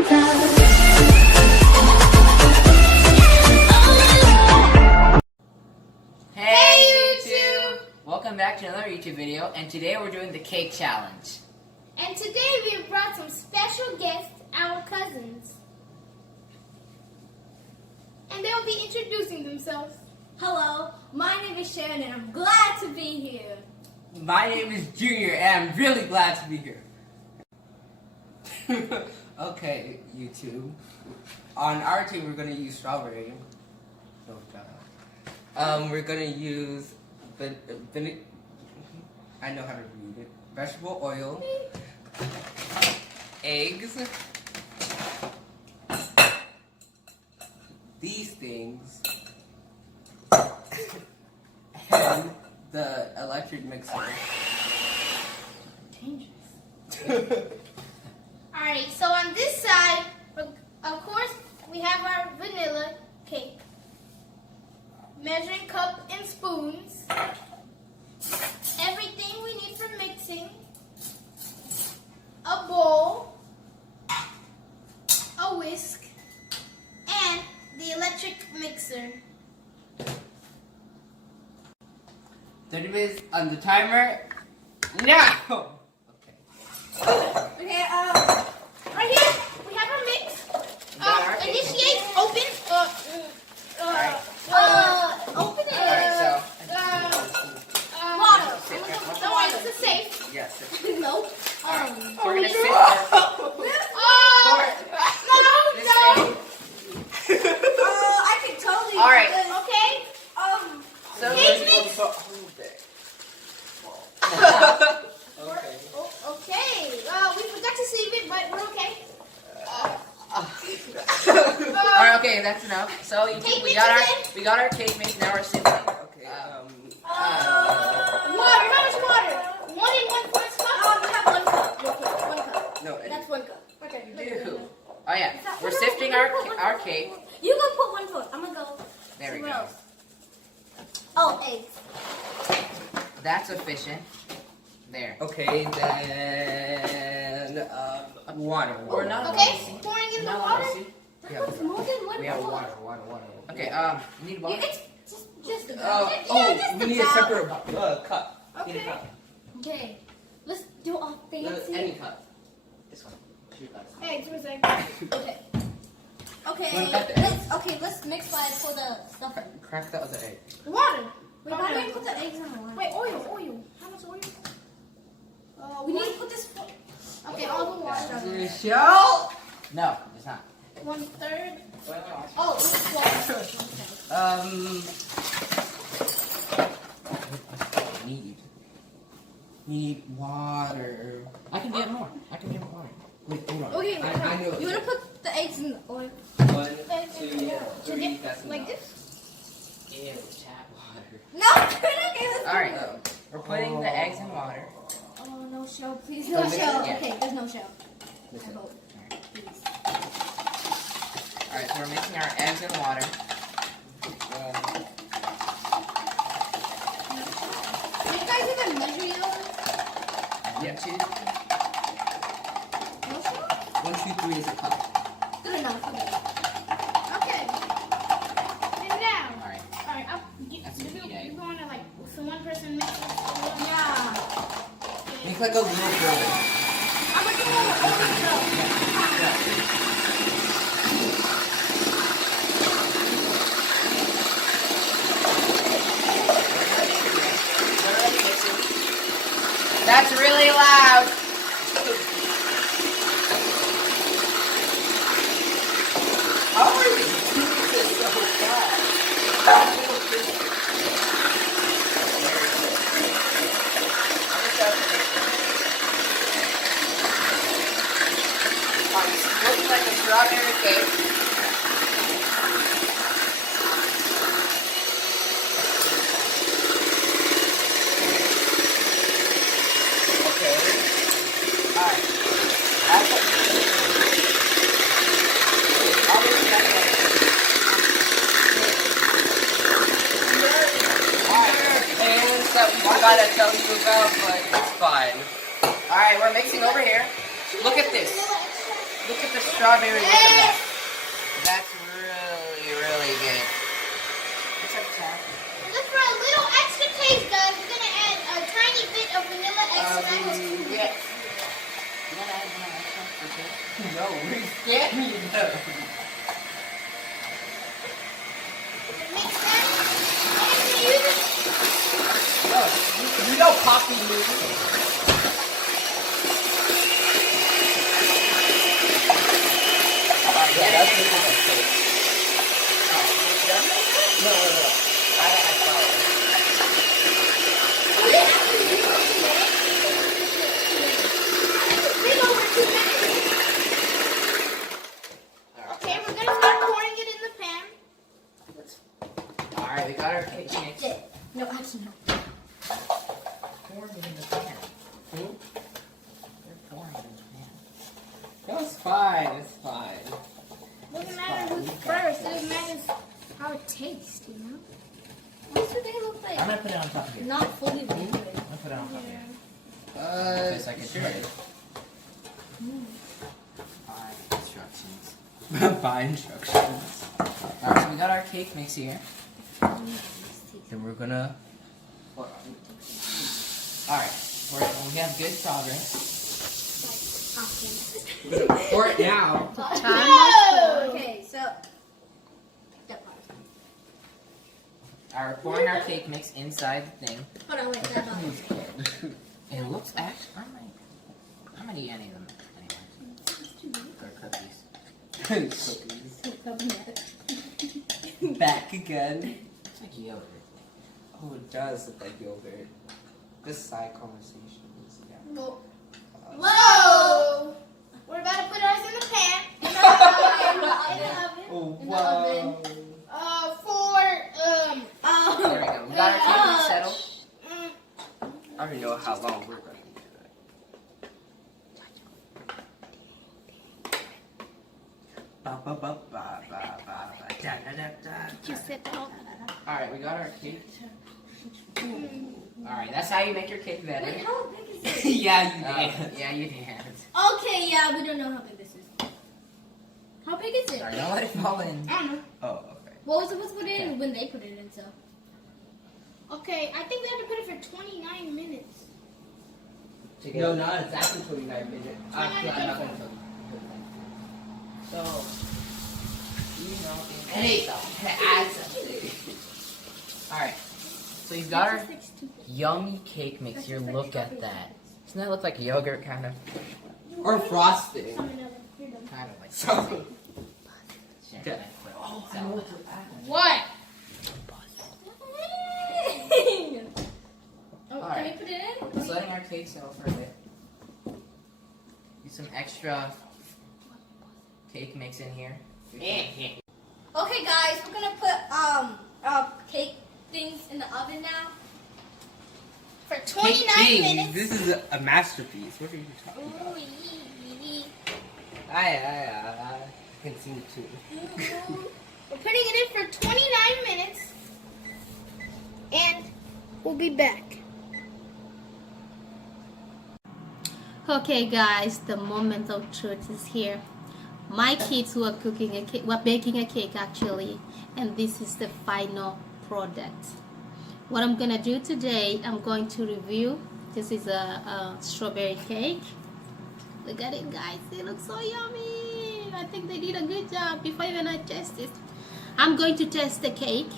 Hey YouTube! Welcome back to another YouTube video, and today we're doing the cake challenge. And today we have brought some special guests, our cousins. And they'll be introducing themselves. Hello, my name is Sharon and I'm glad to be here. My name is Junior, and I'm really glad to be here. Okay, YouTube. On our team, we're going to use strawberry. Oh, God. We're going to use, I know how to read it, vegetable oil, eggs, these things, and the electric mixer. Dangerous. Alright, so on this side, of course, we have our vanilla cake. Measuring cup and spoons. Everything we need for mixing. A bowl. A whisk. And the electric mixer. 30 minutes on the timer. Now! Okay. Okay, right here, we have our mix. Initiate, open, open it. Alright, so. Water. Don't worry, this is safe. Yes. No. We're gonna sit there. I can totally Alright. Okay. So Cake mix. Okay. Okay. We forgot to save it, but we're okay. Alright, okay, that's enough. So Cake we mix got is our cake mix, now we're sipping. Okay. Water. How much water? 1 and 1/4 cup. I have 1 cup. Real quick, 1 cup. No, That's 1 cup. Okay. Ew. Oh yeah, we're sifting our cake. You go put 1 foot. I'm gonna go. There we somewhere go. else. Oh, eggs. That's efficient. There. Okay, then water. We're not Okay. Pouring in the water. That was more than 1 We have foot. water. Okay, we need water. It's just We just need a about. separate cup. Need a Okay. cup. Okay, let's do our fancy. Any cup. This one. 2 cups. Eggs, where's eggs? Okay. Okay. One cup. Let's mix by for the stuff. Crack the other egg. Water. Wait, why don't you put the eggs in the water? Wait, oil. How much oil? We need to put this. Okay, all the water. Shell. No, it's not. 1/3. Oh, it's water. Need water. I can get more. Water. Wait, hold on. Okay, I know. You wanna put the eggs in the oil? 1, Eggs 2, in the water. 3. That's Like enough. this? Ew, tap water. No. Alright, we're putting the eggs in water. Oh no shell, please Oh, no mix it? shell. Yeah. Okay, there's no shell. Mix I it. hope. Please. Alright, so we're mixing our eggs in water. Do you guys even measure yours? Yeah. 2. No shell? 1, 2, 3 is a cup. Good enough. Okay. Okay. And now. Alright. Alright, That's a you good egg. want to like, so one person mixes? Yeah. Make like a little bowl. I'm gonna do it over That's really loud. How are you doing this so fast? Looking like a strawberry cake. gotta tell you about, but it's fine. Alright, we're mixing over here. Look at this. Look at this strawberry. Look at that. That's really, really good. What's up, Chad? And look, for a little extra taste, guys, we're gonna add a tiny bit of vanilla extract. Yes. You wanna add vanilla extract? Okay. No, we're scamming them. Mix that. And we're gonna use it. Oh, you know Poppy moves. Yeah, that's really good taste. No. I follow. Okay, we're gonna start pouring it in the pan. Alright, we got our cake mix. No, actually no. Pouring it in the pan. Hmm? They're pouring it in the pan. That's fine, it's fine. Doesn't matter who's first, it matters how it tastes, you know? What do they look like? I'm gonna put it on top of here. Not fully liquid. I'm gonna put it on top of here. Tastes like it's sure. ready. Instructions. By instructions. Alright, so we got our cake mix here. Then we're gonna... Alright, we have good progress. Pour it now. Okay, so. Alright, we're pouring our cake mix inside the thing. Hold on, wait, that bottle. It looks actually... I'm gonna eat any of them anyway. They're cookies. Cookies. Back again. It's like yogurt. Oh, it does look like yogurt. This side conversations. Yeah. Whoa! We're about to put ours in the pan. In the oven. Oh, In the wow. There we go. We got our cake mix settled. I don't even know how long we're gonna do that. Ba ba ba ba ba ba da da da da. Alright, we got our cake. Alright, that's how you make your cake better. Wait, how big is this? Yeah, you did. Yeah, you did. Okay, yeah, we don't know how big this is. How big is it? Alright, don't let it fall in. I don't know. Oh, okay. What was supposed to put it in when they put it in, so. Okay, I think we have to put it for 29 minutes. No, not exactly 29 minutes. Actually, I'm not gonna tell you. So, you know, hey, add something. Alright, so you've got our yummy cake mix here. Look at that. Doesn't that look like yogurt, kind of? Or frosting. Kind of like so. Yeah. Oh, I know what to add. What? Oh, Alright. can we put it in? Just letting our cake settle for a bit. Use some extra cake mix in here. Okay, guys, we're gonna put cake things in the oven now. For 29 minutes. This is a masterpiece. What are you talking about? Ooh, yee. I can see it too. We're putting it in for 29 minutes. And we'll be back. Okay guys, the moment of truth is here. My kids were cooking a cake, were baking a cake actually, and this is the final product. What I'm gonna do today, I'm going to review. This is a strawberry cake. Look at it, guys. It looks so yummy. I think they did a good job before even I test it. I'm going to test the cake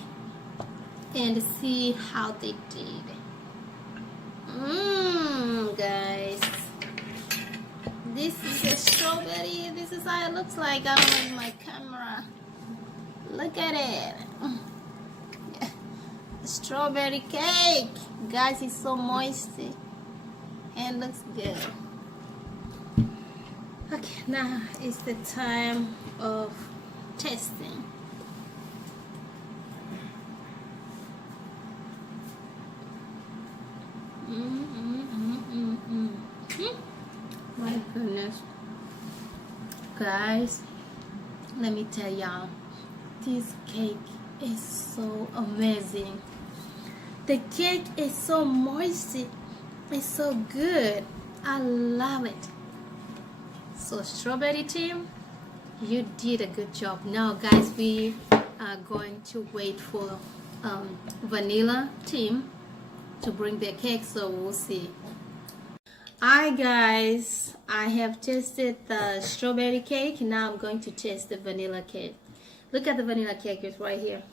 and see how they did. Guys. This is a strawberry. This is how it looks like. I don't have my camera. Look at it. Yeah. Strawberry cake. Guys, it's so moisty. And looks good. Okay, now it's the time of testing. My goodness. Guys, let me tell y'all, this cake is so amazing. The cake is so moisty. It's so good. I love it. So strawberry team, You did a good job. Now, guys, we are going to wait for vanilla team to bring their cake, so we'll see. Alright, guys, I have tasted the strawberry cake. Now I'm going to taste the vanilla cake. Look at the vanilla cake. It's right here.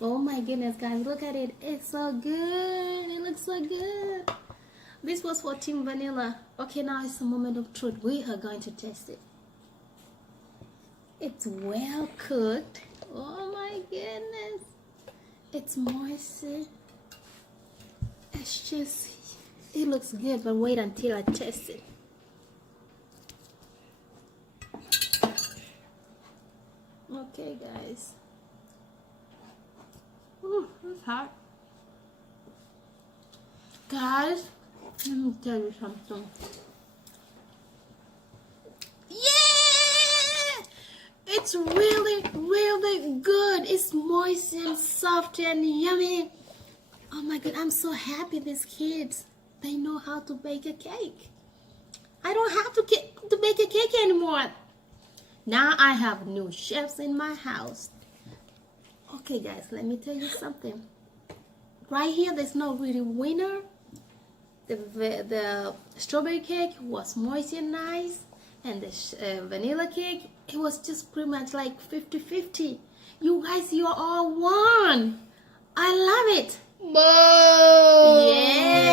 Oh my goodness, guys, look at it. It's so good. It looks so good. This was for Team Vanilla. Okay, now it's the moment of truth. We are going to taste it. It's well cooked. Oh my goodness. It's moist. It's just, it looks good, but wait until I taste it. Okay, guys. Ooh, it's hot. Guys, let me tell you something. Yeah! It's really, really good. It's moist and soft and yummy. Oh my god, I'm so happy these kids. They know how to bake a cake. I don't have to bake a cake anymore. Now I have new chefs in my house. Okay, guys, let me tell you something. Right here, there's no really winner. The strawberry cake was moist and nice, and the vanilla cake, it was just pretty much like 50-50. You guys, you're all one. I love it. Whoa. Yeah.